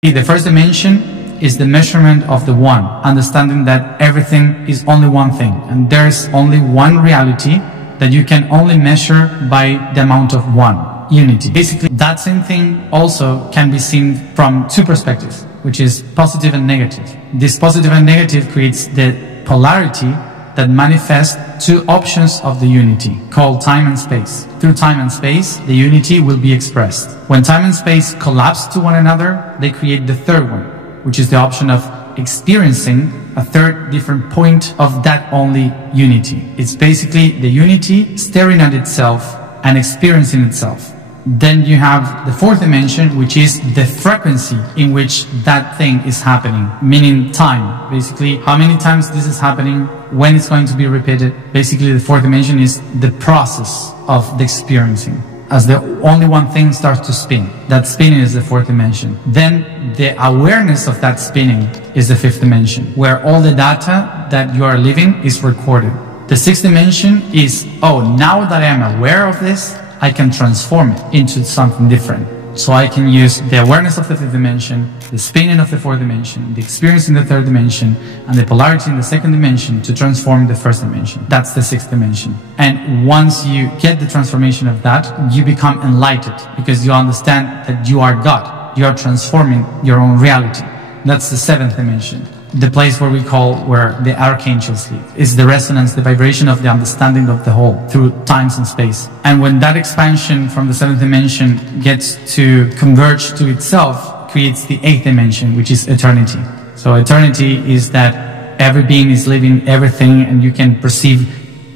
The first dimension is the measurement of the one, understanding that everything is only one thing, and there's only one reality that you can only measure by the amount of one, unity. Basically, that same thing also can be seen from two perspectives, which is positive and negative. This positive and negative creates the polarity that manifests two options of the unity, called time and space. Through time and space, the unity will be expressed. When time and space collapse to one another, they create the third one, which is the option of experiencing a third different point of that only unity. It's basically the unity staring at itself and experiencing itself. Then you have the fourth dimension, which is the frequency in which that thing is happening, meaning time. Basically, how many times this is happening, when it's going to be repeated. Basically, the fourth dimension is the process of the experiencing. As the only one thing starts to spin, that spinning is the fourth dimension. Then the awareness of that spinning is the fifth dimension, where all the data that you are living is recorded. The sixth dimension is, oh, now that I am aware of this, I can transform it into something different. So I can use the awareness of the fifth dimension, the spinning of the fourth dimension, the experience in the third dimension, and the polarity in the second dimension to transform the first dimension. That's the sixth dimension. And once you get the transformation of that, you become enlightened, because you understand that you are God. You are transforming your own reality. That's the seventh dimension. The place where the archangels live. Is the resonance, the vibration of the understanding of the whole through times and space. And when that expansion from the seventh dimension gets to converge to itself, creates the eighth dimension, which is eternity. So eternity is that every being is living everything, and you can perceive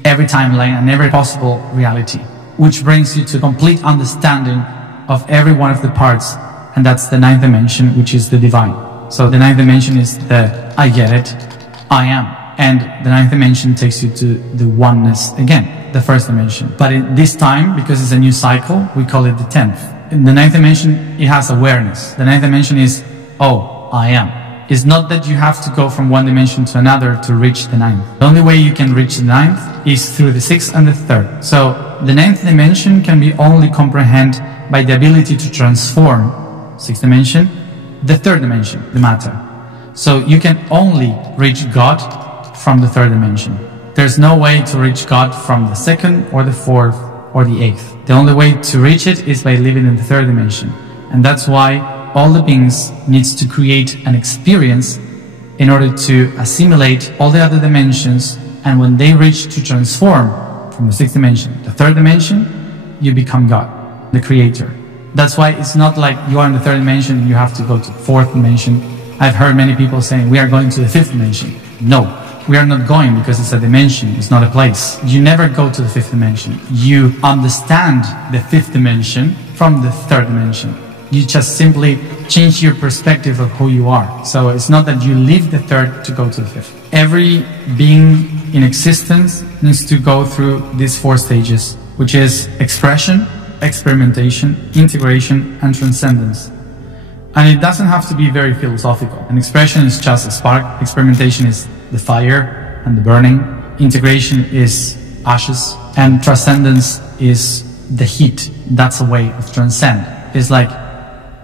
every timeline and every possible reality, which brings you to complete understanding of every one of the parts. And that's the ninth dimension, which is the divine. So the ninth dimension is the I get it, I am. And the ninth dimension takes you to the oneness again, the first dimension. But in this time, because it's a new cycle, we call it the 10th. In the ninth dimension, it has awareness. The ninth dimension is, oh, I am. It's not that you have to go from one dimension to another to reach the ninth. The only way you can reach the ninth is through the sixth and the third. So the ninth dimension can be only comprehended by the ability to transform, sixth dimension, the third dimension, the matter. So you can only reach God from the third dimension. There's no way to reach God from the second or the fourth or the eighth. The only way to reach it is by living in the third dimension. And that's why all the beings needs to create an experience in order to assimilate all the other dimensions. And when they reach to transform from the sixth dimension, the third dimension, you become God, the creator. That's why it's not like you are in the third dimension and you have to go to the fourth dimension. I've heard many people saying, we are going to the fifth dimension. No, we are not going, because it's a dimension, it's not a place. You never go to the fifth dimension. You understand the fifth dimension from the third dimension. You just simply change your perspective of who you are. So it's not that you leave the third to go to the fifth. Every being in existence needs to go through these four stages, which is expression, experimentation, integration, and transcendence. And it doesn't have to be very philosophical. An expression is just a spark, experimentation is the fire and the burning, integration is ashes, and transcendence is the heat. That's a way of transcend. It's like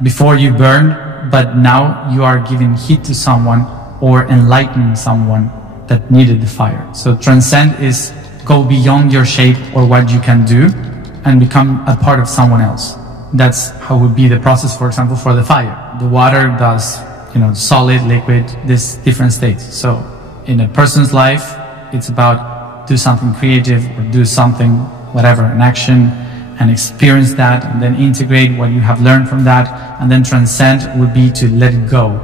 before you burn, but now you are giving heat to someone or enlightening someone that needed the fire. So transcend is go beyond your shape or what you can do and become a part of someone else. That's how would be the process, for example, for the fire. The water does, solid, liquid, these different states. So in a person's life, it's about do something creative or do something, whatever, an action, and experience that, and then integrate what you have learned from that, and then transcend would be to let it go,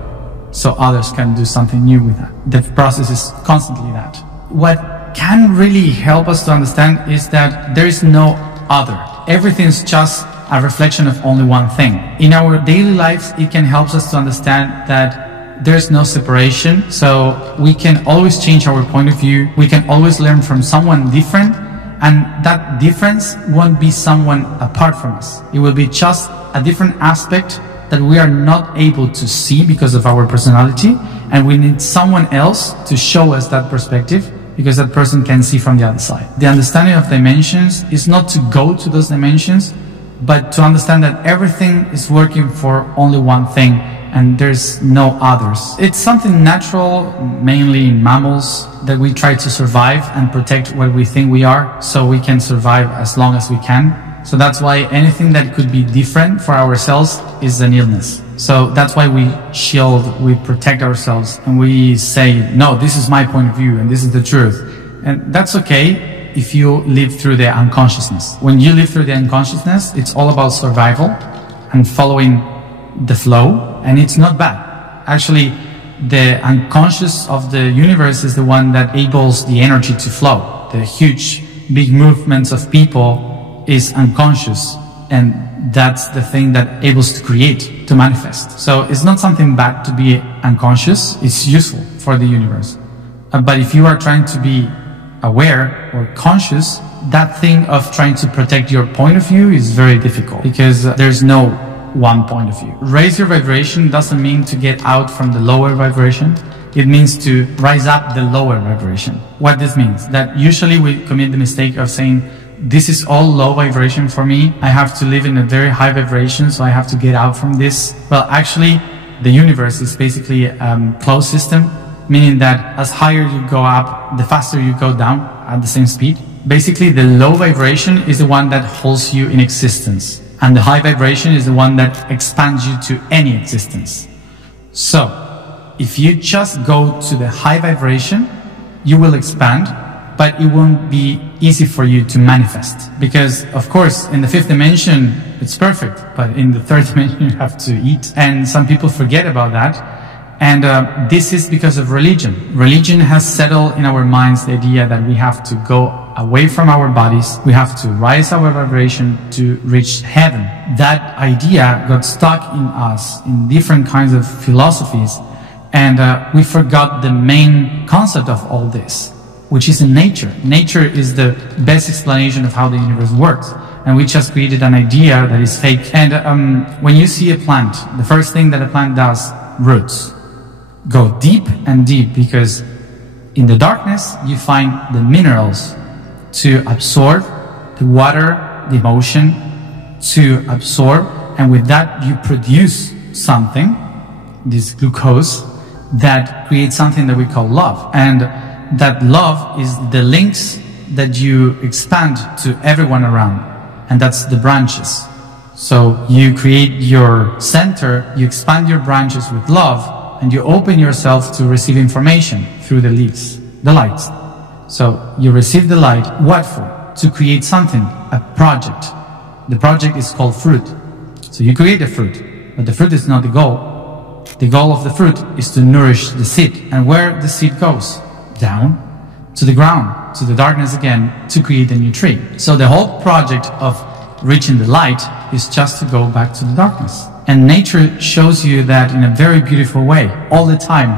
so others can do something new with that. The process is constantly that. What can really help us to understand is that there is no other. Everything is just a reflection of only one thing. In our daily lives, it can help us to understand that there's no separation, so we can always change our point of view. We can always learn from someone different, and that difference won't be someone apart from us. It will be just a different aspect that we are not able to see because of our personality, and we need someone else to show us that perspective, because that person can see from the other side. The understanding of dimensions is not to go to those dimensions, but to understand that everything is working for only one thing, and there's no others. It's something natural, mainly in mammals, that we try to survive and protect what we think we are, so we can survive as long as we can. So that's why anything that could be different for ourselves is an illness. So that's why we shield, we protect ourselves, and we say, no, this is my point of view and this is the truth. And that's okay if you live through the unconsciousness. When you live through the unconsciousness, it's all about survival and following the flow, and it's not bad. Actually, the unconscious of the universe is the one that enables the energy to flow. The huge, big movements of people is unconscious, and that's the thing that enables to create, to manifest. So it's not something bad to be unconscious, it's useful for the universe. But if you are trying to be aware or conscious, that thing of trying to protect your point of view is very difficult, because there's no one point of view. Raise your vibration doesn't mean to get out from the lower vibration. It means to rise up the lower vibration. What this means? That usually we commit the mistake of saying, this is all low vibration for me, I have to live in a very high vibration, so I have to get out from this. Well, actually, the universe is basically a closed system, meaning that as higher you go up, the faster you go down at the same speed. Basically, the low vibration is the one that holds you in existence, and the high vibration is the one that expands you to any existence. So, if you just go to the high vibration, you will expand, but it won't be easy for you to manifest. Because, of course, in the fifth dimension, it's perfect, but in the third dimension, you have to eat. And some people forget about that. And this is because of religion. Religion has settled in our minds the idea that we have to go away from our bodies, we have to rise our vibration to reach heaven. That idea got stuck in us in different kinds of philosophies, and we forgot the main concept of all this, which is in nature. Nature is the best explanation of how the universe works, and we just created an idea that is fake. And when you see a plant, the first thing that a plant does, roots. Go deep and deep, because in the darkness you find the minerals to absorb the water, the motion, to absorb, and with that you produce something, this glucose, that creates something that we call love. And that love is the links that you expand to everyone around, and that's the branches. So you create your center, you expand your branches with love, and you open yourself to receive information through the leaves, the light. So you receive the light, what for? To create something, a project. The project is called fruit. So you create a fruit, but the fruit is not the goal. The goal of the fruit is to nourish the seed. And where the seed goes? Down to the ground, to the darkness again, to create a new tree. So the whole project of reaching the light is just to go back to the darkness. And nature shows you that in a very beautiful way, all the time.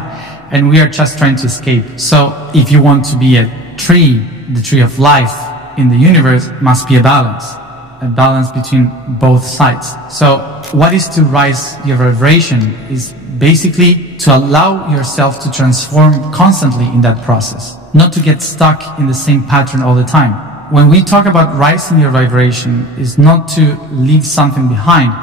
And we are just trying to escape. So if you want to be a tree, the tree of life in the universe, must be a balance between both sides. So what is to rise your vibration is basically to allow yourself to transform constantly in that process, not to get stuck in the same pattern all the time. When we talk about rising your vibration, is not to leave something behind,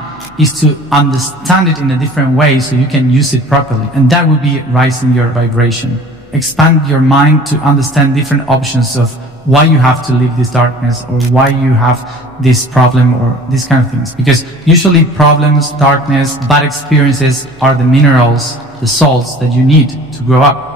is to understand it in a different way so you can use it properly. And that would be rising your vibration. Expand your mind to understand different options of why you have to leave this darkness, or why you have this problem, or these kind of things. Because usually problems, darkness, bad experiences are the minerals, the salts that you need to grow up.